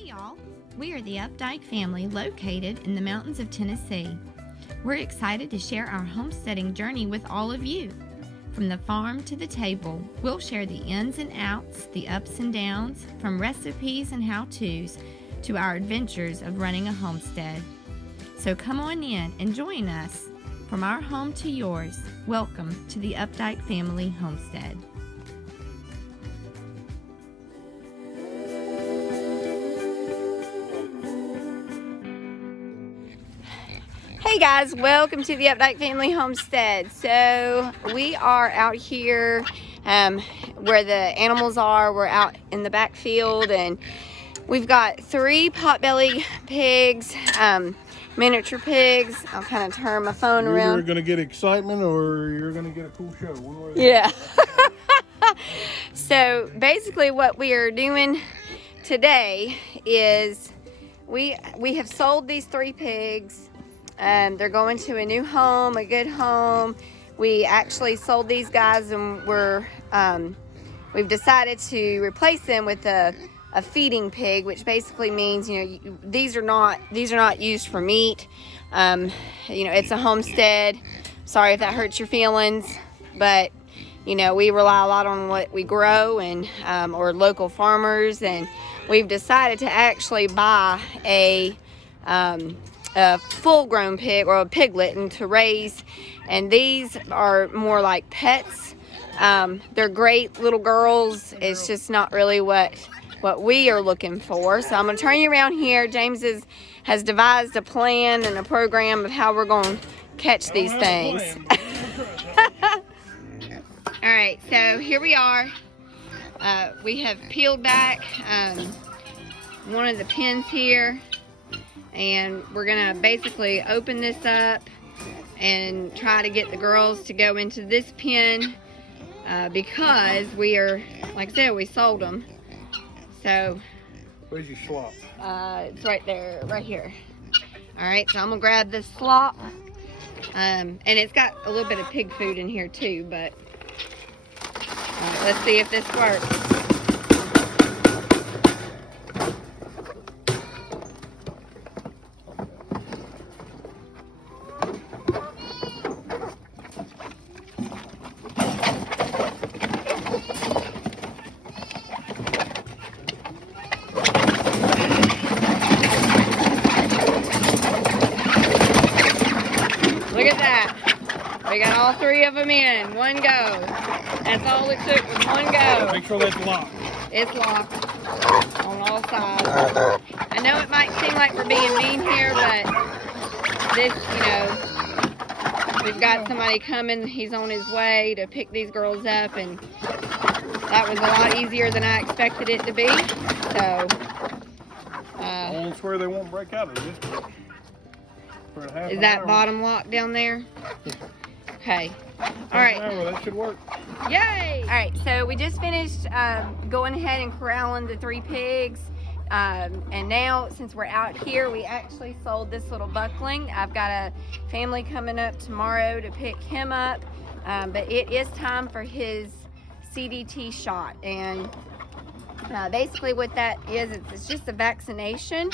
Hey y'all, we are the Updike family located in the mountains of Tennessee. We're excited to share our homesteading journey with all of you. From the farm to the table, we'll share the ins and outs, the ups and downs, from recipes and how-tos to our adventures of running a homestead. So come on in and join us. From our home to yours, welcome to the Updike Family Homestead. Hey guys, welcome to the Updike Family Homestead. So we are out here where the animals are. We're out in the back field and we've got 3 potbelly pigs, miniature pigs. I'll kind of turn my phone around. You're going to get excitement or you're going to get a cool show. One way or the Yeah. So basically what we are doing today is we have sold these 3 pigs. They're going to a new home, a good home. We actually sold these guys and we've decided to replace them with a feeding pig, which basically means, these are not used for meat. It's a homestead. Sorry if that hurts your feelings, but we rely a lot on what we grow and or local farmers, and we've decided to actually buy a full-grown pig or a piglet and to raise, and these are more like pets. They're great little girls. It's just not really what we are looking for. So I'm going to turn you around here. James has devised a plan and a program of how we're going to catch these things. All right, so here we are. We have peeled back one of the pins here, and we're gonna basically open this up and try to get the girls to go into this pen because we are, like I said, we sold them. So where's your slop? it's right there, right here. All right, so I'm gonna grab this slop, and it's got a little bit of pig food in here too, but all right, let's see if this works. Look at that. We got all 3 of them in one go. That's all it took was one go. Make sure that's locked. It's locked on all sides. I know it might seem like we're being mean here, but this, we've got somebody coming. He's on his way to pick these girls up, and that was a lot easier than I expected it to be. So, I swear they won't break out of this. Is that bottom lock down there? Okay. All right. That should work. Yay! All right, so we just finished going ahead and corralling the 3 pigs. And now, since we're out here, we actually sold this little buckling. I've got a family coming up tomorrow to pick him up. But it is time for his CDT shot. And basically what that is, it's just a vaccination.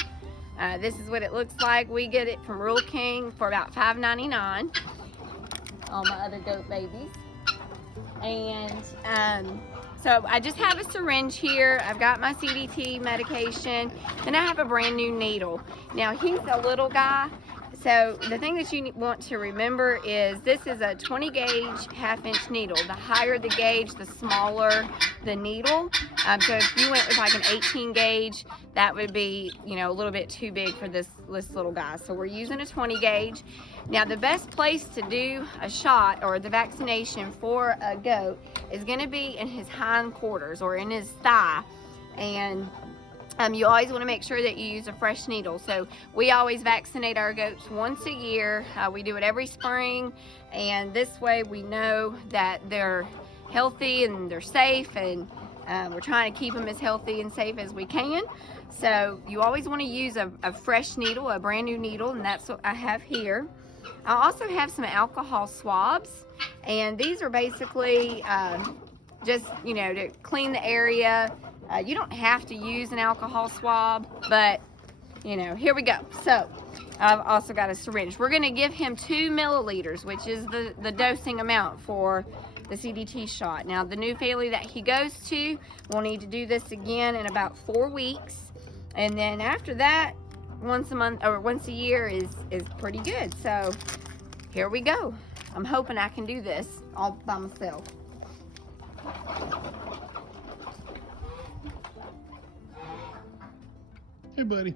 This is what it looks like. We get it from Rural King for about $5.99. All my other goat babies. And so I just have a syringe here. I've got my CDT medication, and I have a brand new needle. Now he's a little guy, so the thing that you want to remember is this is a 20 gauge half-inch needle. The higher the gauge, the smaller the needle. So if you went with like an 18 gauge, that would be, a little bit too big for this little guy. So we're using a 20 gauge. Now the best place to do a shot or the vaccination for a goat is going to be in his hind quarters or in his thigh. And you always want to make sure that you use a fresh needle. So we always vaccinate our goats once a year. We do it every spring, and this way we know that they're healthy and they're safe, and we're trying to keep them as healthy and safe as we can. So you always want to use a fresh needle, a brand new needle, and that's what I have here. I also have some alcohol swabs, and these are basically just, you know, to clean the area. You don't have to use an alcohol swab, but, you know, here we go. So, I've also got a syringe. We're going to give him 2 milliliters, which is the dosing amount for the CDT shot. Now, the new family that he goes to will need to do this again in about 4 weeks. And then after that, once a month or once a year is pretty good. So, here we go. I'm hoping I can do this all by myself. Hey, buddy.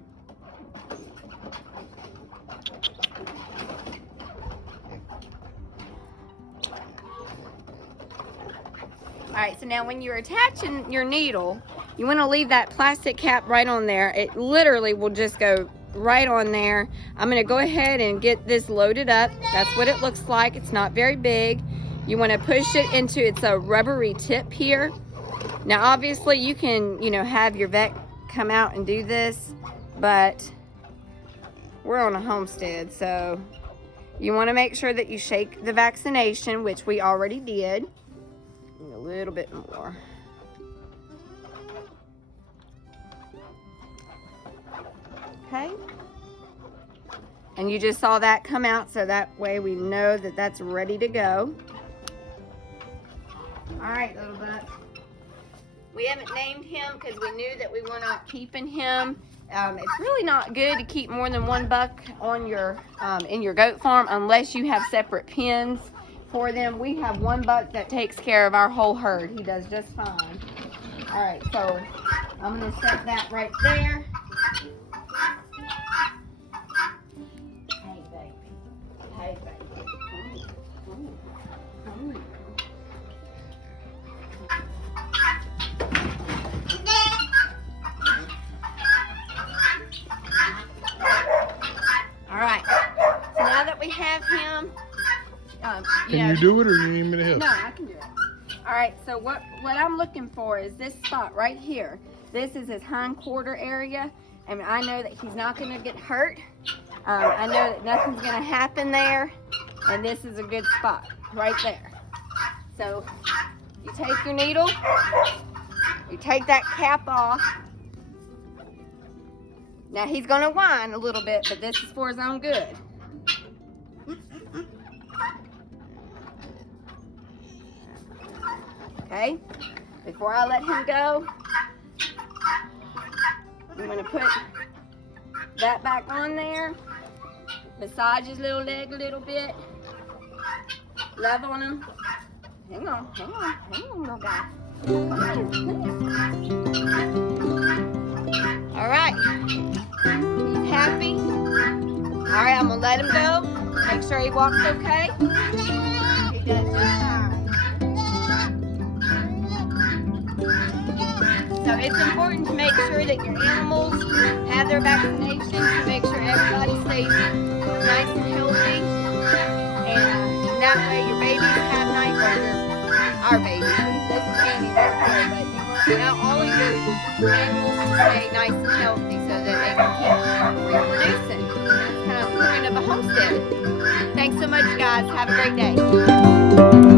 All right, so now when you're attaching your needle, you want to leave that plastic cap right on there. It literally will just go right on there. I'm going to go ahead and get this loaded up. That's what it looks like. It's not very big. You want to push it into, it's a rubbery tip here. Now obviously you can, you know, have your vet come out and do this, but we're on a homestead, so you want to make sure that you shake the vaccination, which we already did. A little bit more. Okay. And you just saw that come out, so that way we know that that's ready to go. All right, little buck. We haven't named him because we knew that we were not keeping him. It's really not good to keep more than 1 buck on your in your goat farm unless you have separate pens for them. We have 1 buck that takes care of our whole herd. He does just fine. All right, so I'm gonna set that right there. Hey, baby. Hey, baby. Come on. All right, so now that we have him, Can you do it, or you need me to help? No, I can do it. All right, so what I'm looking for is this spot right here. This is his hind quarter area, and I know that he's not going to get hurt. I know that nothing's going to happen there, and this is a good spot right there. So you take your needle, you take that cap off. Now he's going to whine a little bit, but this is for his own good. Okay, before I let him go, I'm going to put that back on there, massage his little leg a little bit, love on him. Hang on, little guy. All right, he's happy. All right, I'm going to let him go. Make sure he walks okay. He does just fine. So it's important to make sure that your animals have their vaccinations, to make sure everybody stays nice and healthy. And that way your babies have nice, our babies. This is Annie's right here, but you want all of your animals to stay nice and healthy so that they can keep reproducing. That's kind of the point of a homestead. Thanks so much, guys. Have a great day.